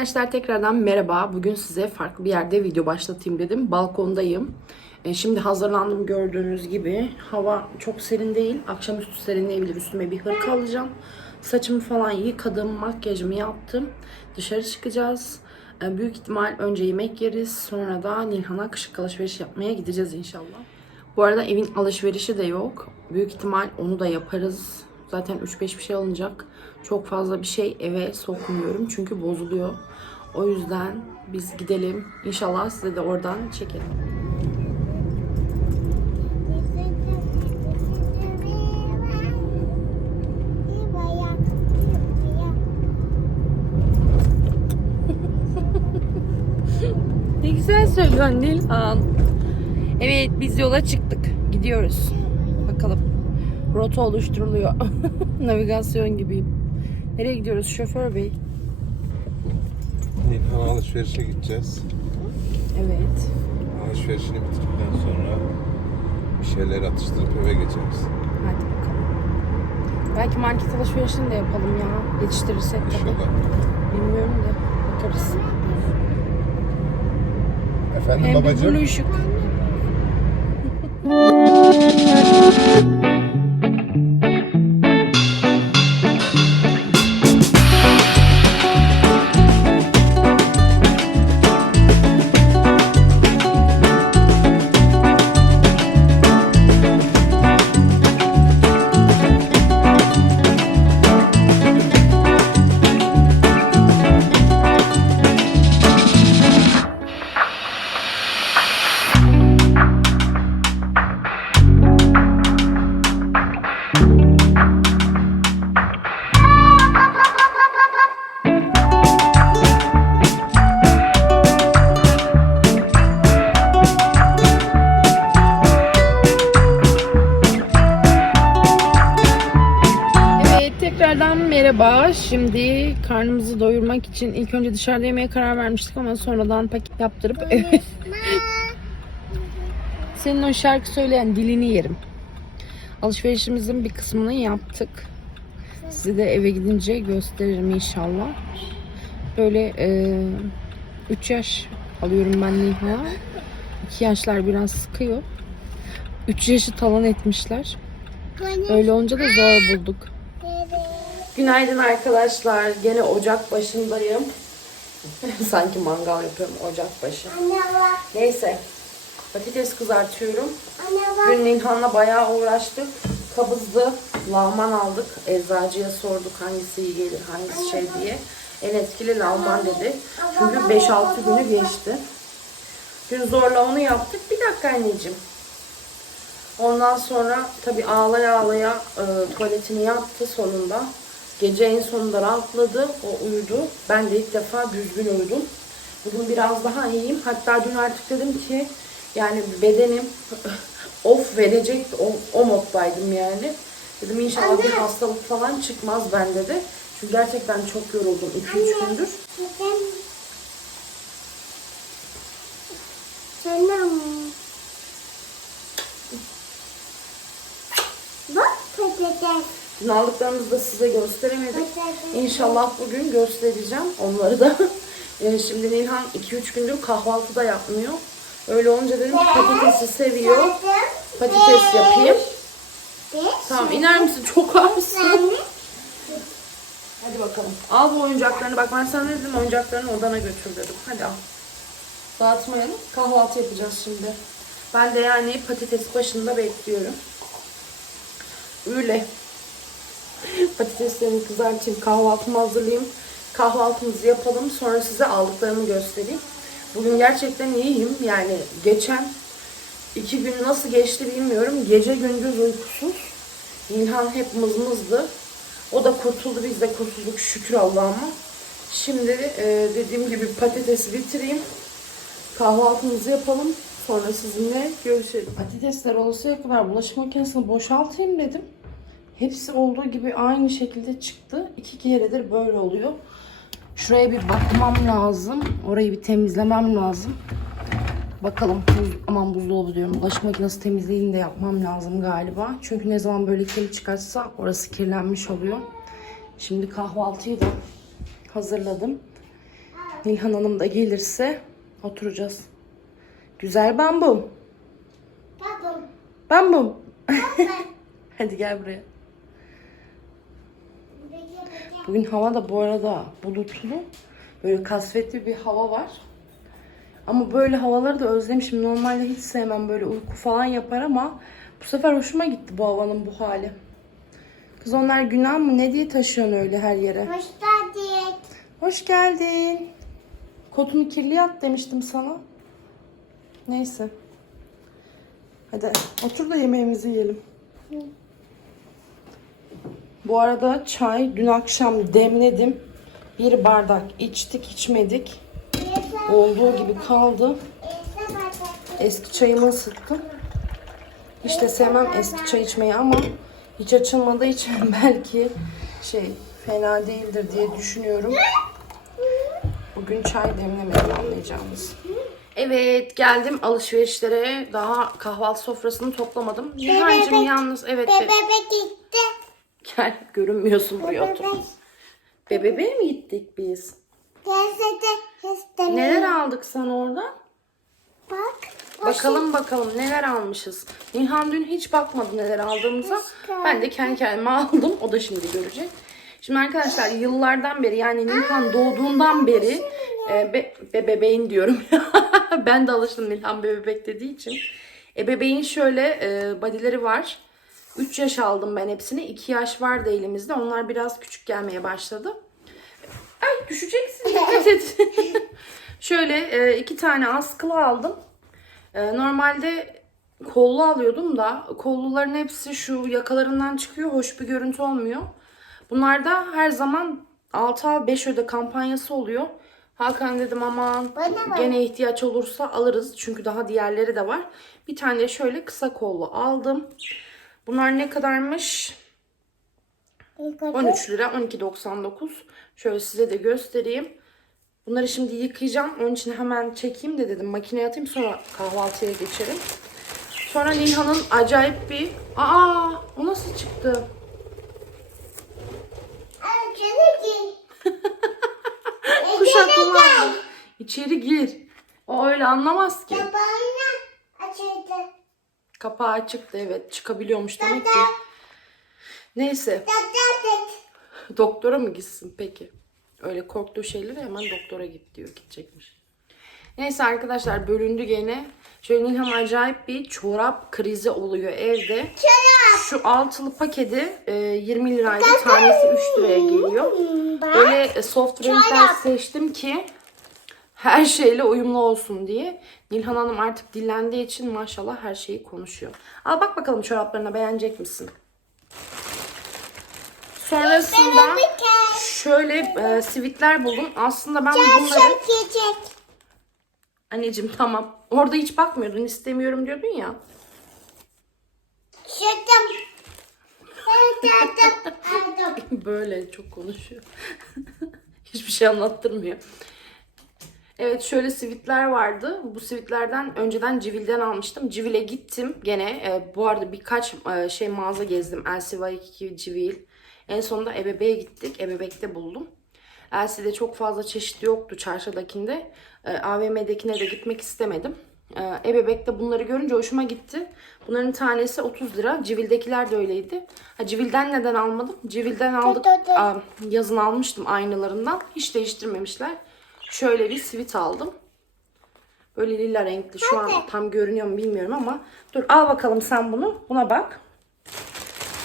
Arkadaşlar tekrardan merhaba. Bugün size farklı bir yerde video başlatayım dedim. Balkondayım. E, Şimdi hazırlandım gördüğünüz gibi. Hava çok serin değil. Akşamüstü serinleyebilir. Üstüme bir hırka alacağım. Saçımı falan yıkadım. Makyajımı yaptım. Dışarı çıkacağız. E, Büyük ihtimal önce yemek yeriz. Sonra da Nilhan'a kışık alışveriş yapmaya gideceğiz inşallah. Bu arada evin alışverişi de yok. Büyük ihtimal onu da yaparız. Zaten 3-5 bir şey alınacak. Çok fazla bir şey eve sokmuyorum çünkü bozuluyor. O yüzden biz gidelim. İnşallah size de oradan çekelim. Ne güzel söylüyorsun Nilhan. Evet biz yola çıktık. Gidiyoruz. Bakalım. Rota oluşturuluyor. Navigasyon gibiyim. Nereye gidiyoruz şoför bey? Nilhan alışverişe gideceğiz. Evet. Alışverişini bitirdikten sonra bir şeyler atıştırıp eve geçeriz. Hadi bakalım. Belki market alışverişini de yapalım ya. Yetiştirirsek tabii. İnşallah. Bilmiyorum da bakarız. Efendim Hem de babacığım? blue ışık. için ilk önce dışarıda yemeye karar vermiştik ama sonradan paket yaptırıp eve Senin o şarkı söyleyen dilini yerim. Alışverişimizin bir kısmını yaptık. Size de eve gidince gösteririm inşallah. Böyle 3 yaş alıyorum ben Nihal'a. 2 yaşlar biraz sıkıyor. 3 yaşı talan etmişler. Öyle olunca da zor bulduk. Günaydın arkadaşlar. Gene ocak başındayım. Sanki mangal yapıyorum ocak başı. Neyse. Patates kızartıyorum. Dün Nilhan'la bayağı uğraştık. Kabızlı lahman aldık. Eczacıya sorduk hangisi iyi gelir, hangisi şey diye. En etkili lahman dedi. Çünkü 5-6 günü geçti. Dün zorla onu yaptık. Bir dakika anneciğim. Ondan sonra tabii ağlaya ağlaya e, tuvaletini yaptı sonunda. Gece en sonunda rahatladı. O uyudu. Ben de ilk defa düzgün uyudum. Bugün biraz daha iyiyim. Hatta dün artık dedim ki yani bedenim off verecek o, o moddaydım yani. Dedim inşallah bir hastalık falan çıkmaz bende de. Çünkü gerçekten çok yoruldum 2-3 gündür. Selam. Dün aldıklarımızı da size gösteremedik. İnşallah bugün göstereceğim onları da. Ee, Şimdi Nilhan 2-3 gündür kahvaltıda yapmıyor. Öyle olunca dedim ki patatesi seviyor. Patates yapayım. Tamam iner misin? Çok ağırsın. Hadi bakalım. Al bu oyuncaklarını. Bak ben sana dedim oyuncaklarını odana götür dedim. Hadi al. Dağıtmayalım. Kahvaltı yapacağız şimdi. Ben de yani patates başında bekliyorum. Öyle. Patateslerimi kızartayım, kahvaltımı hazırlayayım. Kahvaltımızı yapalım. Sonra size aldıklarımı göstereyim. Bugün gerçekten iyiyim. Yani geçen iki gün nasıl geçti bilmiyorum. Gece gündüz uykusuz. İlhan hep mızmızdı. O da kurtuldu. Biz de kurtulduk şükür Allah'ıma. Şimdi e, dediğim gibi patatesi bitireyim. Kahvaltımızı yapalım. Sonra sizinle görüşelim. Patatesler olasıya kadar bulaşık makinesini boşaltayım dedim. Hepsi olduğu gibi aynı şekilde çıktı. İki keredir böyle oluyor. Şuraya bir bakmam lazım. Orayı bir temizlemem lazım. Bakalım buz, aman buzdolabı diyorum. Bulaşık makinesi temizliğini de yapmam lazım galiba. Çünkü ne zaman böyle kirli çıkarsa orası kirlenmiş oluyor. Şimdi kahvaltıyı da hazırladım. Nilhan Hanım da gelirse oturacağız. Güzel bambum. Babam. Bambum. Hadi gel buraya. Bugün hava da bu arada bulutlu. Böyle kasvetli bir hava var. Ama böyle havaları da özlemişim. Normalde hiç sevmem böyle uyku falan yapar ama bu sefer hoşuma gitti bu havanın bu hali. Kız onlar günah mı ne diye taşıyorsun öyle her yere? Hoş geldin. Hoş geldin. Kotunu kirli at demiştim sana. Neyse. Hadi otur da yemeğimizi yiyelim. Bu arada çay dün akşam demledim. Bir bardak içtik içmedik. Olduğu gibi kaldı. Eski çayımı ısıttım. De sevmem eski çay içmeyi ama hiç açılmadığı için belki şey fena değildir diye düşünüyorum. Bugün çay demlemedim anlayacağınız. Evet geldim alışverişlere. Daha kahvaltı sofrasını toplamadım. Bebek. yalnız evet. Bebe gitti. Gel görünmüyorsun buraya otur. Bebek. Bebeğe mi gittik biz? Neler aldık sana oradan? Bak. Bakalım bakalım neler almışız. Nilhan dün hiç bakmadı neler aldığımıza. Ben de kendi kendime aldım. O da şimdi görecek. Şimdi arkadaşlar yıllardan beri yani Nilhan doğduğundan beri e, be, be- bebeğin diyorum. ben de alıştım Nilhan be bebek dediği için. E, bebeğin şöyle e, bodyleri var. 3 yaş aldım ben hepsini. 2 yaş vardı elimizde. Onlar biraz küçük gelmeye başladı. Ay düşeceksin dikkat et. şöyle e, iki tane askılı aldım. Ee, normalde kollu alıyordum da kolluların hepsi şu yakalarından çıkıyor. Hoş bir görüntü olmuyor. Bunlarda her zaman 6 al 5 öde kampanyası oluyor. Hakan dedim aman gene ihtiyaç olursa alırız. Çünkü daha diğerleri de var. Bir tane şöyle kısa kollu aldım. Bunlar ne kadarmış? 13 lira 12.99. Şöyle size de göstereyim. Bunları şimdi yıkayacağım. Onun için hemen çekeyim de dedim. Makineye atayım sonra kahvaltıya geçerim. Sonra Nilhan'ın acayip bir... Aa o nasıl çıktı? Kuşaklı var. İçeri gir. O öyle anlamaz ki. Kapağını açıldı. Kapağı açıktı evet. Çıkabiliyormuş demek ki. Neyse. Doktora mı gitsin peki? Öyle korktuğu şeyleri hemen doktora git diyor gidecekmiş. Neyse arkadaşlar bölündü gene. Şöyle Nilhan acayip bir çorap krizi oluyor evde. Şu altılı paketi e, 20 liraydı. Tanesi 3 liraya geliyor. Öyle e, soft renkler seçtim ki her şeyle uyumlu olsun diye. Nilhan Hanım artık dillendiği için maşallah her şeyi konuşuyor. Al bak bakalım çoraplarına beğenecek misin? Sonrasında şöyle e, sivitler buldum. Aslında ben bunları... Anneciğim tamam. Orada hiç bakmıyordun istemiyorum diyordun ya. Şadım. Böyle çok konuşuyor. Hiçbir şey anlattırmıyor. Evet şöyle sivitler vardı. Bu sivitlerden önceden Civil'den almıştım. Civil'e gittim gene. E, bu arada birkaç e, şey mağaza gezdim. LCY2 Civil. En sonunda Ebebe'ye gittik. Ebebek'te buldum. LC'de çok fazla çeşit yoktu çarşıdakinde. E, AVM'dekine de gitmek istemedim. E, Ebebek'te bunları görünce hoşuma gitti. Bunların tanesi 30 lira. Civil'dekiler de öyleydi. Ha, Civil'den neden almadım? Civil'den aldık. Aa, yazın almıştım aynılarından. Hiç değiştirmemişler. Şöyle bir sivit aldım. Böyle lila renkli. Şu an tam görünüyor mu bilmiyorum ama. Dur al bakalım sen bunu. Buna bak.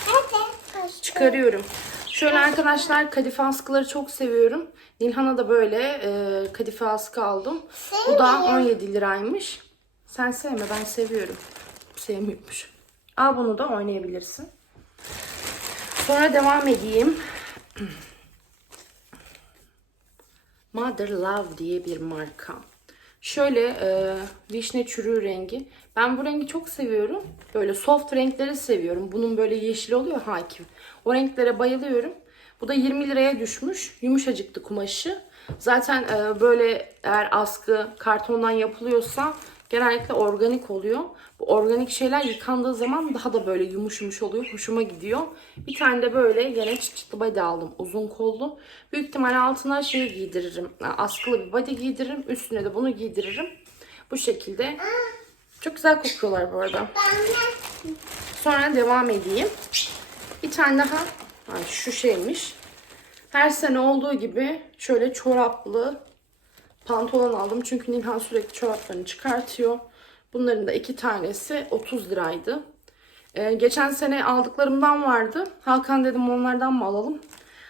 Hadi. Çıkarıyorum. Şöyle arkadaşlar kadife askıları çok seviyorum. Nilhan'a da böyle e, kadife askı aldım. Bu da 17 liraymış. Sen sevme ben seviyorum. Sevmiyormuş. Al bunu da oynayabilirsin. Sonra devam edeyim. Mother Love diye bir marka. Şöyle e, vişne çürüğü rengi. Ben bu rengi çok seviyorum. Böyle soft renkleri seviyorum. Bunun böyle yeşil oluyor hakim. O renklere bayılıyorum. Bu da 20 liraya düşmüş. Yumuşacıktı kumaşı. Zaten e, böyle eğer askı kartondan yapılıyorsa genellikle organik oluyor. Bu organik şeyler yıkandığı zaman daha da böyle yumuş yumuş oluyor. Hoşuma gidiyor. Bir tane de böyle yine çıt çıtlı body aldım. Uzun kollu. Büyük ihtimalle altına şey giydiririm. Askılı bir body giydiririm. Üstüne de bunu giydiririm. Bu şekilde. Çok güzel kokuyorlar bu arada. Sonra devam edeyim. Bir tane daha. Ay, şu şeymiş. Her sene olduğu gibi şöyle çoraplı pantolon aldım. Çünkü Nilhan sürekli çoraplarını çıkartıyor. Bunların da iki tanesi 30 liraydı. Ee, geçen sene aldıklarımdan vardı. Hakan dedim onlardan mı alalım?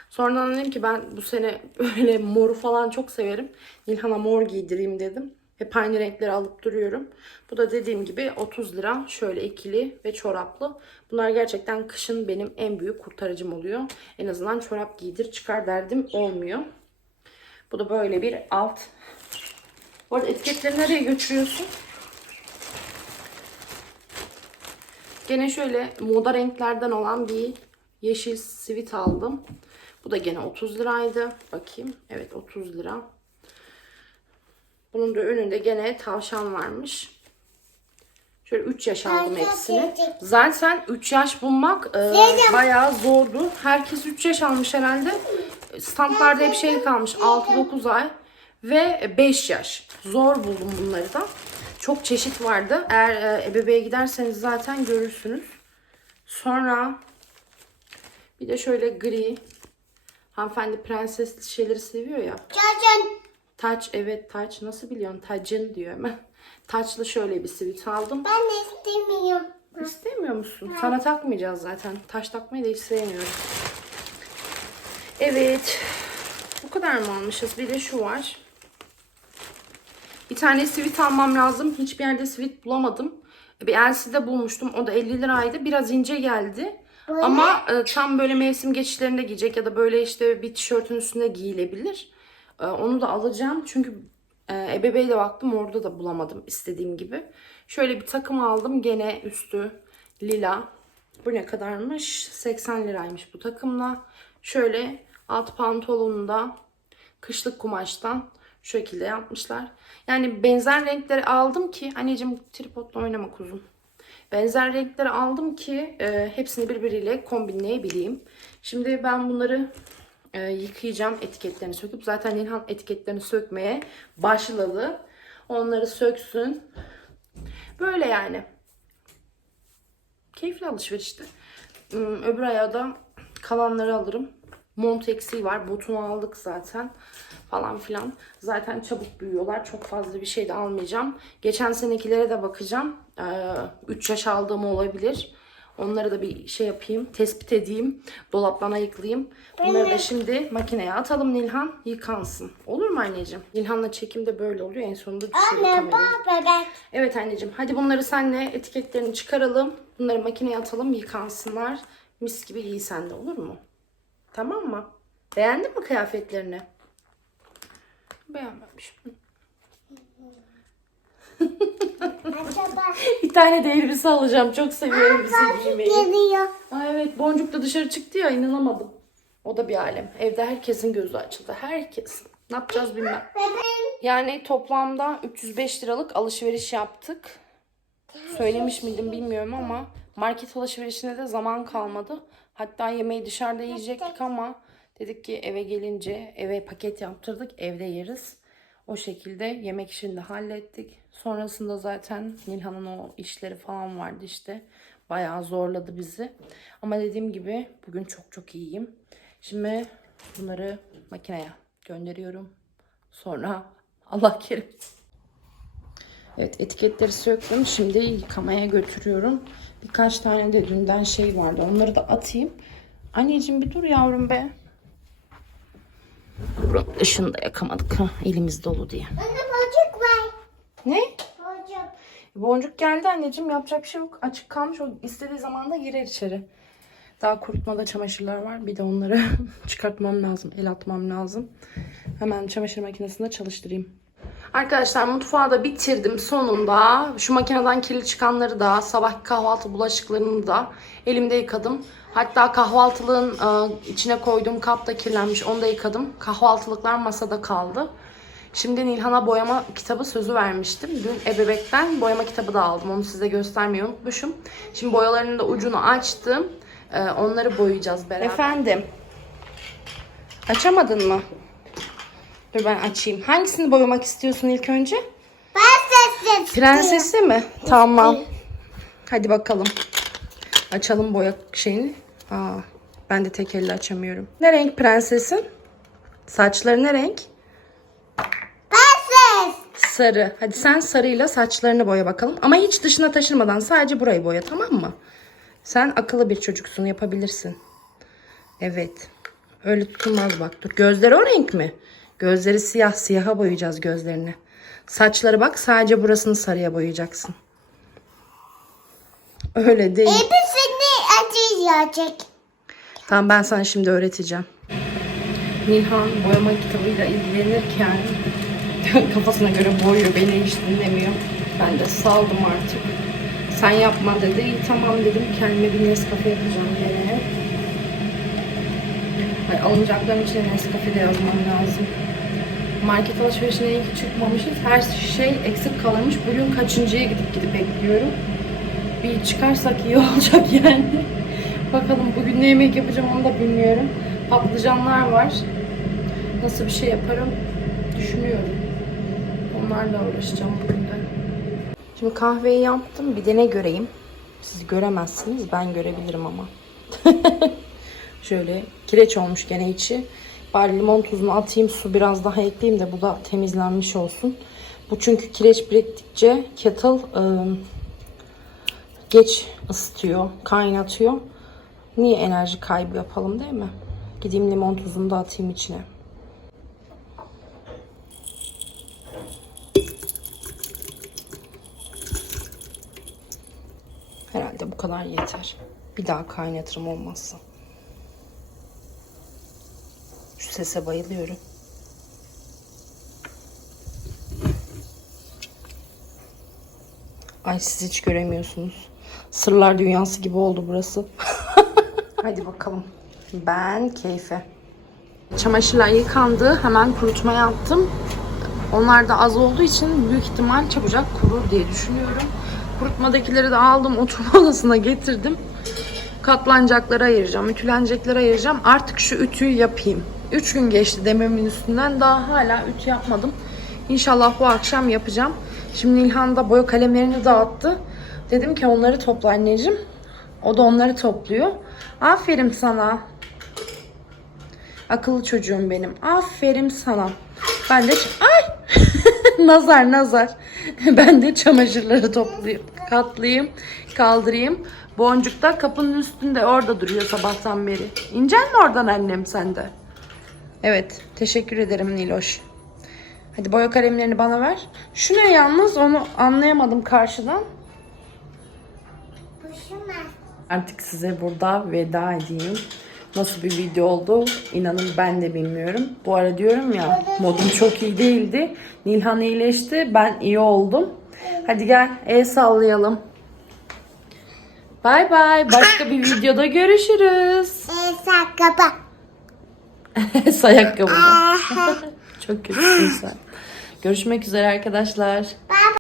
Sonradan dedim ki ben bu sene böyle moru falan çok severim. Nilhan'a mor giydireyim dedim. Hep aynı renkleri alıp duruyorum. Bu da dediğim gibi 30 lira. Şöyle ikili ve çoraplı. Bunlar gerçekten kışın benim en büyük kurtarıcım oluyor. En azından çorap giydir çıkar derdim olmuyor. Bu da böyle bir alt. Bu arada etiketleri nereye götürüyorsun? Gene şöyle moda renklerden olan bir yeşil sivit aldım. Bu da gene 30 liraydı. Bakayım. Evet 30 lira. Bunun da önünde gene tavşan varmış. Şöyle 3 yaş aldım hepsini. Zaten 3 yaş bulmak e, bayağı zordu. Herkes 3 yaş almış herhalde. Standlarda hep şey kalmış 6-9 ay ve 5 yaş. Zor buldum bunları da. Çok çeşit vardı. Eğer e, ebeveğe giderseniz zaten görürsünüz. Sonra bir de şöyle gri. Hanımefendi prenses şeyleri seviyor ya. Çocuğun. Taç evet taç. Nasıl biliyorsun? Tacın diyor hemen. Taçlı şöyle bir sivit aldım. Ben istemiyorum. İstemiyor musun? Sana takmayacağız zaten. Taş takmayı da hiç sevmiyorum. Evet. Bu kadar mı almışız? Bir de şu var. Bir tane sivit almam lazım. Hiçbir yerde sivit bulamadım. Bir LC'de bulmuştum. O da 50 liraydı. Biraz ince geldi. Ama e, tam böyle mevsim geçişlerinde giyecek ya da böyle işte bir tişörtün üstünde giyilebilir. E, onu da alacağım. Çünkü e, ebeveyle baktım orada da bulamadım istediğim gibi. Şöyle bir takım aldım. Gene üstü lila. Bu ne kadarmış? 80 liraymış bu takımla. Şöyle alt pantolonu da kışlık kumaştan şu şekilde yapmışlar. Yani benzer renkleri aldım ki anneciğim tripodla oynama kuzum. Benzer renkleri aldım ki e, hepsini birbiriyle kombinleyebileyim. Şimdi ben bunları e, yıkayacağım etiketlerini söküp zaten Nilhan etiketlerini sökmeye başladı. Onları söksün. Böyle yani. Keyifli alışverişti. Hmm, Öbür aya da kalanları alırım. Mont eksiği var. Botunu aldık zaten. Falan filan. Zaten çabuk büyüyorlar. Çok fazla bir şey de almayacağım. Geçen senekilere de bakacağım. 3 yaş aldığım olabilir. Onları da bir şey yapayım. Tespit edeyim. Dolaptan ayıklayayım. Bunları da şimdi makineye atalım Nilhan. Yıkansın. Olur mu anneciğim? Nilhan'la çekim de böyle oluyor. En sonunda düşürüyor Anne bak bebek. Evet anneciğim. Hadi bunları senle etiketlerini çıkaralım. Bunları makineye atalım yıkansınlar. Mis gibi giy sen de olur mu? Tamam mı? Beğendin mi kıyafetlerini? Beğenmemiş. Acaba Bir tane de elbise alacağım. Çok seviyorum elbise giymeyi. geliyor. Aa, evet boncuk da dışarı çıktı ya inanamadım. O da bir alem. Evde herkesin gözü açıldı. Herkesin. Ne yapacağız bilmem. Yani toplamda 305 liralık alışveriş yaptık. Söylemiş miydim bilmiyorum ama market alışverişine de zaman kalmadı. Hatta yemeği dışarıda yiyecektik ama dedik ki eve gelince eve paket yaptırdık evde yeriz. O şekilde yemek işini de hallettik. Sonrasında zaten Nilhan'ın o işleri falan vardı işte. Bayağı zorladı bizi. Ama dediğim gibi bugün çok çok iyiyim. Şimdi bunları makineye gönderiyorum. Sonra Allah kerim. Evet etiketleri söktüm. Şimdi yıkamaya götürüyorum. Birkaç tane de dünden şey vardı. Onları da atayım. Anneciğim bir dur yavrum be. Işığını da yakamadık. Ha, elimiz dolu diye. Anne boncuk var. Ne? Boncuk. Boncuk geldi anneciğim. Yapacak bir şey yok. Açık kalmış. O istediği zaman da girer içeri. Daha kurutmada çamaşırlar var. Bir de onları çıkartmam lazım. El atmam lazım. Hemen çamaşır makinesinde çalıştırayım. Arkadaşlar mutfağı da bitirdim sonunda. Şu makineden kirli çıkanları da sabah kahvaltı bulaşıklarını da elimde yıkadım. Hatta kahvaltılığın e, içine koyduğum kap da kirlenmiş. Onu da yıkadım. Kahvaltılıklar masada kaldı. Şimdi Nilhan'a boyama kitabı sözü vermiştim. Dün ebebekten boyama kitabı da aldım. Onu size göstermeyi unutmuşum. Şimdi boyalarının da ucunu açtım. Ee, onları boyayacağız beraber. Efendim. Açamadın mı? Dur ben açayım. Hangisini boyamak istiyorsun ilk önce? Prenses. Prensesi mi? Tamam. Hadi bakalım. Açalım boya şeyini. Aa, ben de tek elle açamıyorum. Ne renk prensesin? Saçları ne renk? Prenses. Sarı. Hadi sen sarıyla saçlarını boya bakalım. Ama hiç dışına taşırmadan sadece burayı boya tamam mı? Sen akıllı bir çocuksun yapabilirsin. Evet. Öyle tutulmaz bak. Dur. Gözleri o renk mi? Gözleri siyah. Siyaha boyayacağız gözlerini. Saçları bak sadece burasını sarıya boyayacaksın. Öyle değil. Hepsini acıyacak. Tamam ben sana şimdi öğreteceğim. Nilhan boyama kitabıyla ilgilenirken kafasına göre boyuyor. Beni hiç dinlemiyor. Ben de saldım artık. Sen yapma dedi. İyi tamam dedim. Kendime bir Nescafe yapacağım gene. Hayır, alınacaklarım için Nescafe de yazmam lazım. Market alışverişine iyi ki çıkmamışız. Her şey eksik kalırmış. Bugün kaçıncıya gidip gidip bekliyorum. Bir çıkarsak iyi olacak yani. Bakalım bugün ne yemek yapacağım onu da bilmiyorum. Patlıcanlar var. Nasıl bir şey yaparım düşünüyorum. Onlarla uğraşacağım bugün de. Şimdi kahveyi yaptım. Bir de ne göreyim? Siz göremezsiniz. Ben görebilirim ama. Şöyle kireç olmuş gene içi. Bari limon tuzunu atayım. Su biraz daha ekleyeyim de bu da temizlenmiş olsun. Bu çünkü kireç biriktikçe kettle ıı, geç ısıtıyor, kaynatıyor. Niye enerji kaybı yapalım değil mi? Gideyim limon tuzunu da atayım içine. Herhalde bu kadar yeter. Bir daha kaynatırım olmazsa. Şu sese bayılıyorum. Ay siz hiç göremiyorsunuz. Sırlar dünyası gibi oldu burası. Hadi bakalım. Ben keyfe. Çamaşırlar yıkandı. Hemen kurutmaya attım. Onlar da az olduğu için büyük ihtimal çabucak kurur diye düşünüyorum. Kurutmadakileri de aldım. Oturma odasına getirdim. Katlanacakları ayıracağım. Ütülenecekleri ayıracağım. Artık şu ütüyü yapayım. 3 gün geçti dememin üstünden. Daha hala ütü yapmadım. İnşallah bu akşam yapacağım. Şimdi Nilhan da boya kalemlerini dağıttı. Dedim ki onları topla anneciğim. O da onları topluyor. Aferin sana. Akıllı çocuğum benim. Aferin sana. Ben de ay nazar nazar. Ben de çamaşırları toplayayım, katlayayım, kaldırayım. Boncuk da kapının üstünde orada duruyor sabahtan beri. İncel mi oradan annem sende? Evet, teşekkür ederim Niloş. Hadi boya kalemlerini bana ver. Şu ne yalnız onu anlayamadım karşıdan. Artık size burada veda edeyim. Nasıl bir video oldu inanın ben de bilmiyorum. Bu ara diyorum ya modum çok iyi değildi. Nilhan iyileşti ben iyi oldum. Hadi gel el sallayalım. Bay bay. Başka bir videoda görüşürüz. Ee, sen kapa. Ayakkabı. Çok kötüsün sen. Görüşmek üzere arkadaşlar. Bye